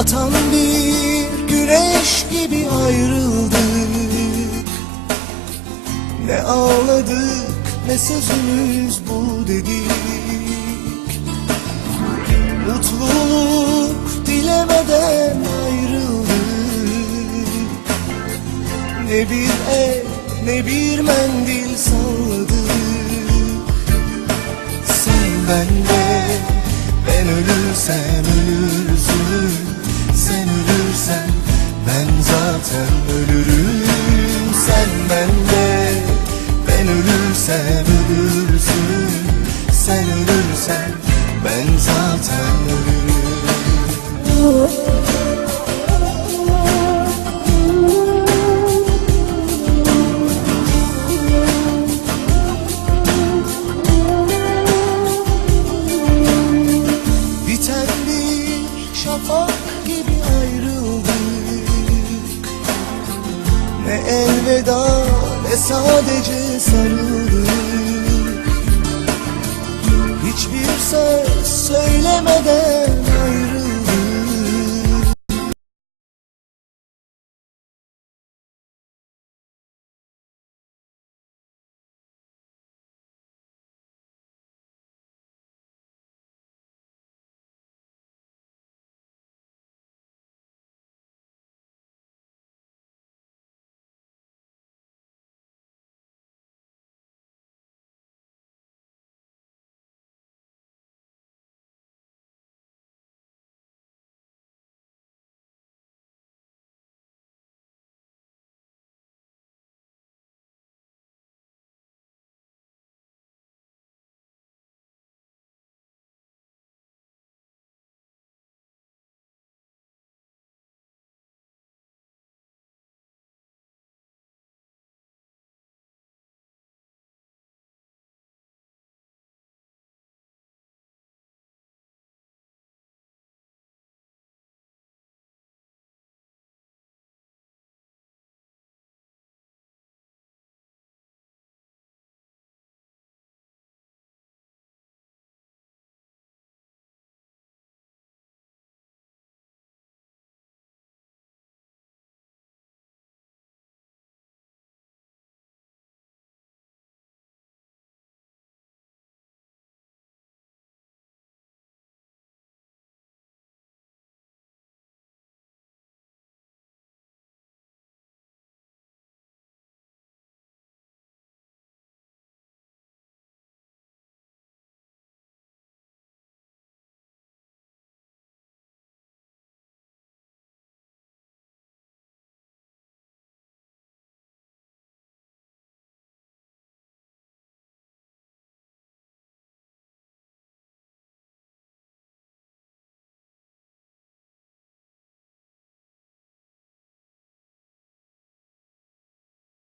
Batan bir güneş gibi ayrıldık Ne ağladık ne sözümüz bu dedik. Mutluluk dilemeden ayrıldık. Ne bir el ne bir mendil salladık. Sen bende ben ölürsem ben ölürsem ölürsün Sen ölürsen ben zaten ölürüm. Biten bir şafak gibi ayrıldık. Ne elveda sadece sarıldık Hiçbir söz söylemeden